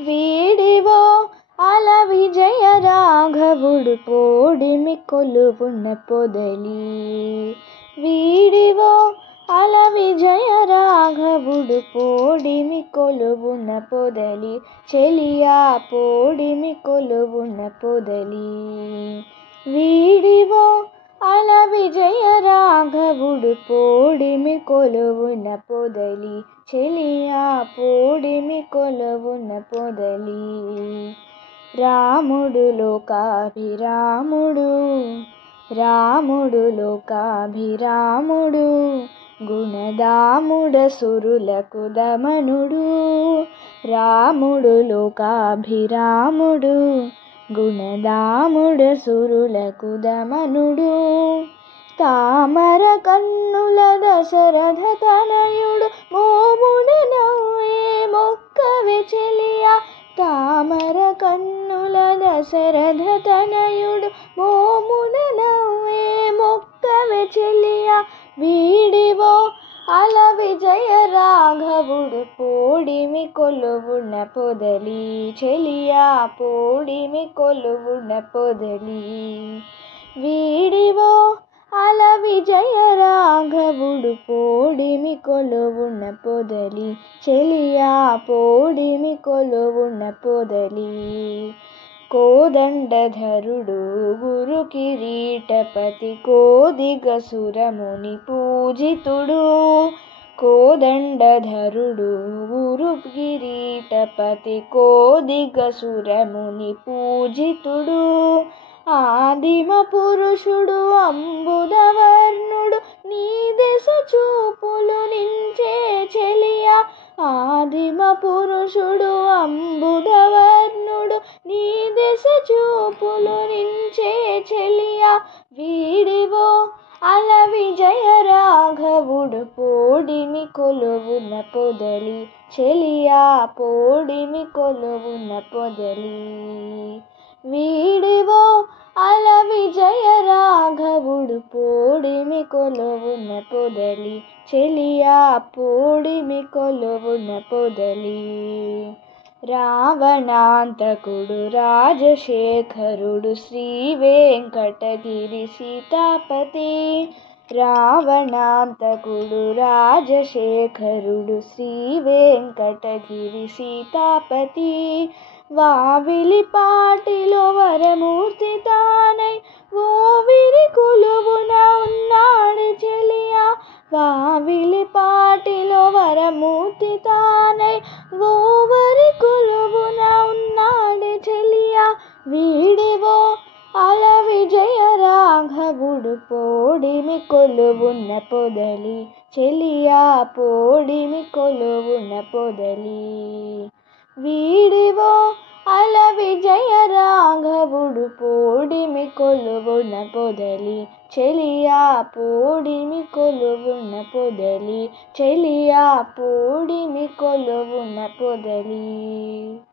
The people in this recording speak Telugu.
వీడివో అల విజయ రాఘవుడు పోడిమి కొలువున పొదలి. వీడివో అల విజయ రాఘవుడు పోడిమి కొలువున పొదలి. చెలియా పోడిమి కొలువున పొదలి. వీడివో అల విజయ రాఘవుడు పోడిమి కొలువున పొదలి. చెలియా పోడిమి కొలువున పొదలి. రాముడు లోకాభిరాముడు, రాముడు లోకాభిరాముడు, గుణదాముడ సురులకు దమనుడు. రాముడు లోకాభిరాముడు, గుణదాముడ సురులకు దమనుడు. తామర కన్నుల దశరథ తనయుడు, మోమున నవ్వే మొక్కవే చెలియా. తామర కన్నుల దశరథ తనయుడు, మోమున నవ్వే మొక్కవే చెలియా. వీడివో అల విజయ రాఘవుడు పోడిమి కొలువున పొదలి. చెలియా పోడిమి కొలువున పొదలి. వీడివో అల విజయ రాఘవుడు పోడిమి కొలువున పొదలి. చెలియా పోడిమి కొలువున పొదలి. కోదండధరుడు గురు కిరీటపతి, కోదిగ సురముని పూజితుడు. కోదండధరుడు గురు కిరీటపతి, కోదిగ సురముని పూజితుడు. ఆదిమ పురుషుడు అంబుదవర్ణుడు, నీ దశ చూపులు నించే చెలియా. ఆదిమ పురుషుడు అంబుదవర్ణుడు, నీ దశ చూపులు నించే చెలియా. వీడివో అల విజయ రాఘవుడు పోడిమి కొలువున పొదలి. చెలియా పోడిమి కొలువున పొదలి. వీడివో అల విజయ రాఘవుడు పోడిమి కొలువున పొదలి. చెలియా పోడిమి కొలువున పొదలి. రావణాంతకుడు రాజశేఖరుడు, శ్రీ వెంకటగిరి సీతాపతి. రావణాంతకుడు రాజశేఖరుడు, శ్రీ వెంకటగిరి సీతాపతి. వావిలి పాటిలో వరమూర్తి తానై, ఓవిరి కొలువున ఉన్నాడు చెలియా. వావిలి పాటిలో వరమూర్తి తానై, ఓవరి కొలువున ఉన్నాడు చెలియా. వీడివో అల విజయ రాఘవుడు పోడిమి కొలువున పొదలి. చెలియా పోడిమి కొలువున పొదలి. వీడివో అల విజయ రాఘవుడు పోడిమి కొలువున పొదలి. చెలియా పోడిమి కొలువున పొదలి. చెలియా పోడిమి కొలువున పొదలి.